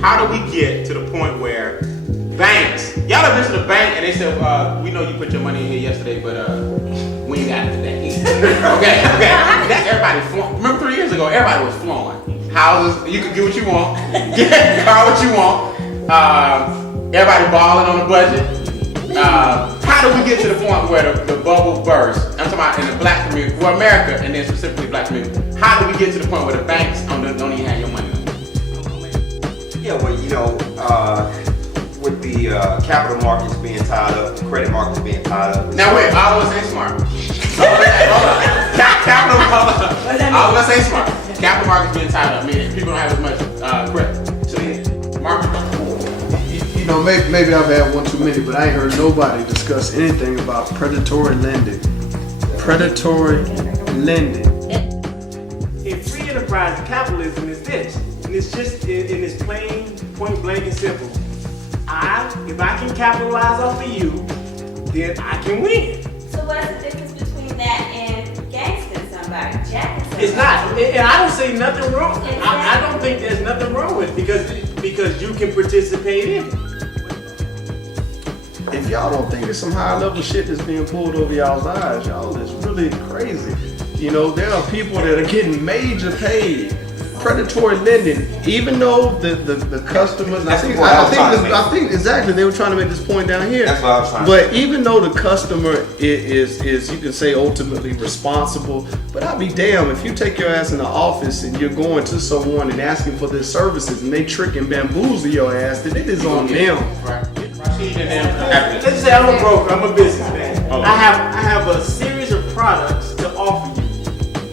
How do we get to the point where banks, y'all have been to the bank and they said, we know you put your money in here yesterday, but we ain't got it today. okay. That's everybody flowing. Remember 3 years ago, everybody was flowing. Houses, you could get what you want, get a car what you want. Everybody balling on the budget. How do we get to the point where the bubble bursts? I'm talking about in the black community, well, America, and then specifically black community. How do we get to the point where the banks don't even have your money? Yeah, well, with the capital markets being tied up, the credit markets being tied up. Now wait, all of us ain't smart. Hold on. All of us ain't smart. Capital markets being tied up, meaning people don't have as much credit. So yeah, market. Maybe I've had one too many, but I ain't heard nobody discuss anything about predatory lending. Predatory lending. In free enterprise capitalism is this, and it's just in this plain, point blank and simple. If I can capitalize off of you, then I can win. So what's the difference between that and gangsting somebody, jacking somebody? It's not, and I don't say nothing wrong. I don't think there's nothing wrong with it because you can participate in it. If y'all don't think there's some high level shit that's being pulled over y'all's eyes, y'all is really crazy. There are people that are getting major paid. Predatory lending, even though the customers, I think exactly they were trying to make this point down here. That's what I was trying But even though the customer is you can say ultimately responsible, but I'll be damned if you take your ass in the office and you're going to someone and asking for their services and they trick and bamboozle your ass, then it is on them. Right. Let's just say I'm a broker, I'm a businessman. I have a series of products to offer you.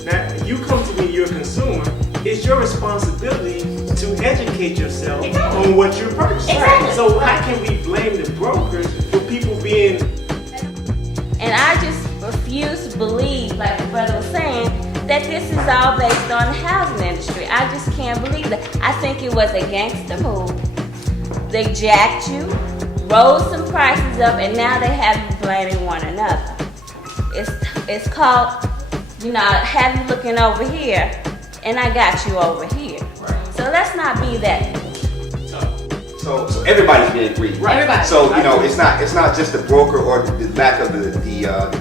Now, if you come to me, you're a consumer. It's your responsibility to educate yourself on what you're purchasing. Exactly. So how can we blame the brokers for people being... And I just refuse to believe, like the brother was saying, that this is all based on the housing industry. I just can't believe that. I think it was a gangster move. They jacked you, rose some prices up, and now they have you blaming one another. It's called, have you looking over here, and I got you over here. Right. So let's not be that. So everybody's being greedy. Right. Everybody. So it's not just the broker or the lack of the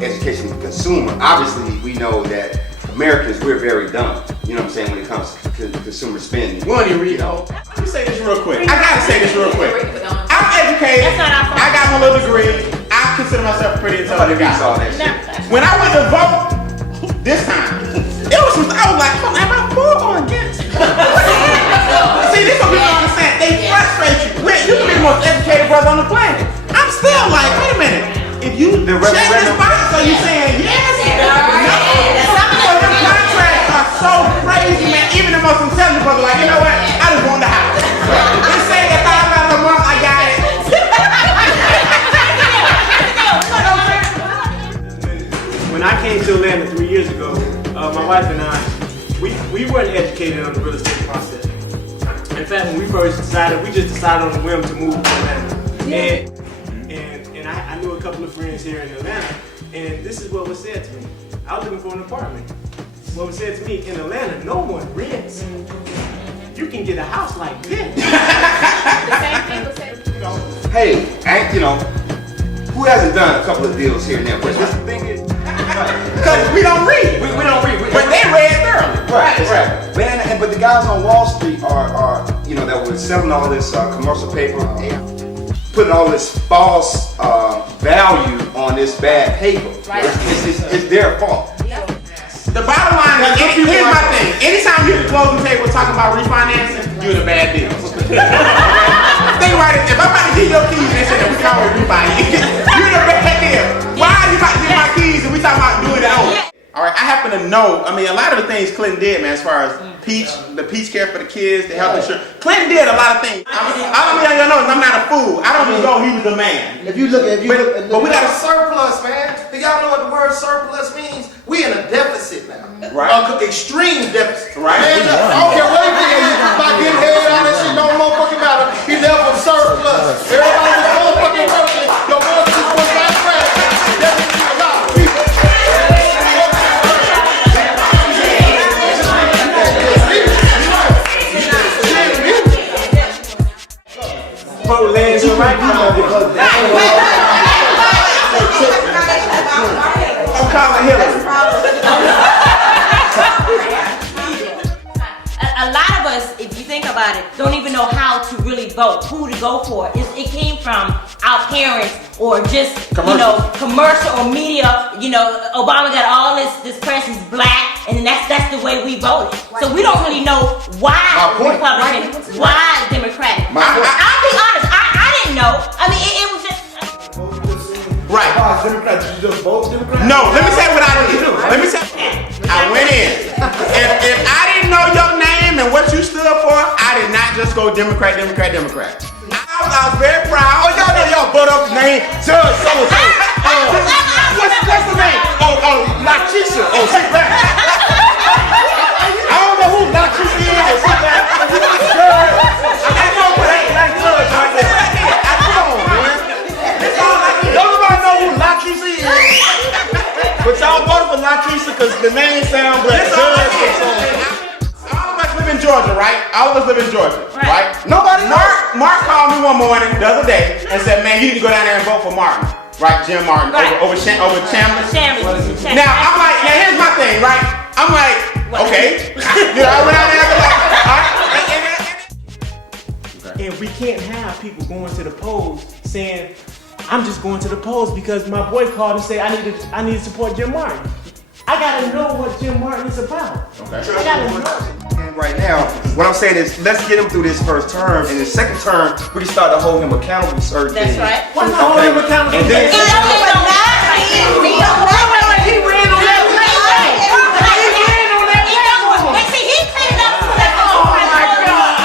education of the consumer. Obviously, we know that Americans, we're very dumb. You know what I'm saying, when it comes to consumer spending. We don't even read. Let me say this real quick. I gotta say this real quick. I'm educated. I got my little degree. I consider myself a pretty intelligent guy. When I went to vote this time, I was like, am I for or against? See, this is what people don't understand. They frustrate you. You can be the most educated brother on the planet. I'm still like, wait a minute. If you check this box, are you saying yes? No. So the contracts are so crazy, man. Even the most intelligent brother, like, you know what? I just want the house. Just say that $5 a month, I got it. When I came to Atlanta 3 years ago, my wife and I, we weren't educated on the real estate process. In fact, when we first decided, we just decided on a whim to move to Atlanta. And I knew a couple of friends here in Atlanta, and this is what was said to me. I was looking for an apartment. What was said to me, in Atlanta, no one rents. You can get a house like this. The same people say. Hey, who hasn't done a couple of deals here and there? But the thing is, Because we don't read. we don't read. But they read thoroughly. Right. Man, but the guys on Wall Street are that were selling all this commercial paper, putting all this false value on this bad paper. Right. It's their fault. The bottom line is, here's my thing. Anytime you're at the closing table talking about refinancing, you're in a bad deal. Think about it. If I'm about to give you your keys and they say that we can always refinance, you're in a bad deal. Why are you about to give my keys and we talking about doing it over? All right, I happen to know, a lot of the things Clinton did, man, as far as the peach care for the kids, the health insurance. Clinton did a lot of things. I'm not a fool. I don't even know he was the man. If you look at But we got a surplus, man. Do y'all know what the word surplus means? We in a deficit now. Right. Extreme deficit. Right. Man, I don't care what he did. About getting head on that shit, don't motherfucking matter. He left with surplus. Everybody was motherfucking working. Your boy just was like crack. Deficit a lot of people. vote land to the right people. I'm calling Hillary. A lot of us, if you think about it, don't even know how to really vote, who to go for. It came from our parents or just, commercial or media. Obama got all this press, he's black, and that's the way we voted. So we don't really know why Republican, why Democratic. I'll be honest, I didn't know. I mean, it was just... Right. Democrats, you just vote Democrats? No, let me say what I did. Let me say. I went in. If I didn't know your name and what you stood for, I did not just go Democrat. I was very proud. Oh, y'all know y'all butt up the name Judge so-and-so. What's the name? Lakeisha. Oh, she's black. I don't know who Lakeisha is. She's black. I know who that black judge right there. Come on, man. Don't nobody know who Lakeisha is. But y'all voted for Lakeisha because the name sounds black. All of us live in Georgia, right? All of us live in Georgia, right? Nobody knows. Mark called me one morning the other day and said, "Man, you need to go down there and vote for Martin, right? Jim Martin, over Chandler." Now I'm like, now here's my thing, right? I'm like, okay, I went out there and I was like, all right. And we can't have people going to the polls saying, I'm just going to the polls because my boy called and said I need to support Jim Martin. I gotta know what Jim Martin is about. Okay. I gotta know. And right now, what I'm saying is, let's get him through this first term, and the second term, we can start to hold him accountable for certain things. That's right. Why not hold him accountable? And then, He ran on that platform. See, he cleaned up for that. Oh my God.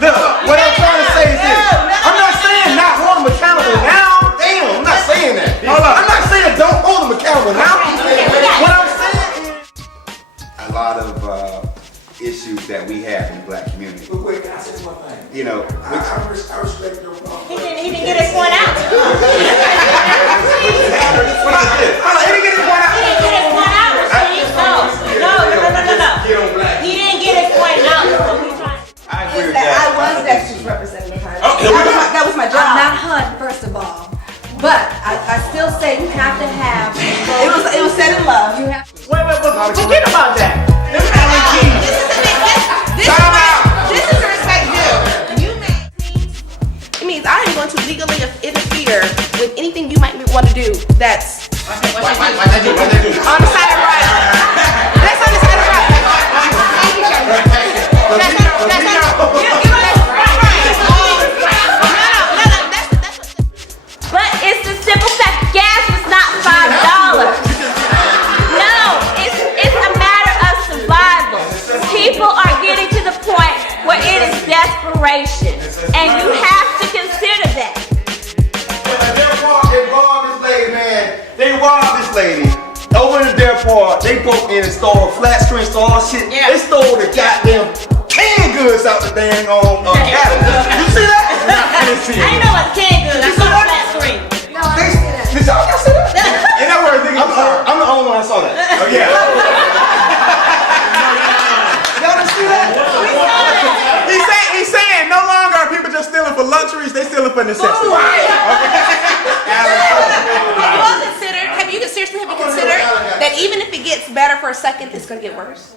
look, what I'm trying to say is this. I'm not saying not hold him accountable now. Damn, I'm not saying that. I'm not saying don't hold him accountable now. What I'm saying is a lot of issues that we have in the black community. Real quick, can I say one thing? You know, I respect your problem. He didn't get his point out. he didn't get his point out. He didn't get his point out. No. He didn't get his point out. So he's trying. I agree with I that. was Dexter's representative. here we go. That was my job. I'm not HUD, first of all. But I still say you have to have. It was said in love. You have. Wait, forget about that. This is the respect due. It means I am going to legally interfere with anything you might want to do. That's Why they do? on the side of the right. That's on the side of the right. Thank you, But it's the simple fact, gas was not $5. No, it's a matter of survival. People are getting to the point where it is desperation, and you have to consider that. They robbed this lady, man. They robbed this lady. Over in the depot, they broke in and stole a flat screen, stole all shit. Yeah. They stole the goddamn canned goods out the dang cattle. You see that? I didn't see it. I didn't know what canned goods. I saw a flat screen. Did y'all see that? In other words, I'm the only one that saw that. oh yeah. Y'all didn't see that? He's saying no longer are people just stealing for luxuries, they stealing for necessities. Have you seriously considered that even if it gets better for a second, it's going to get worse?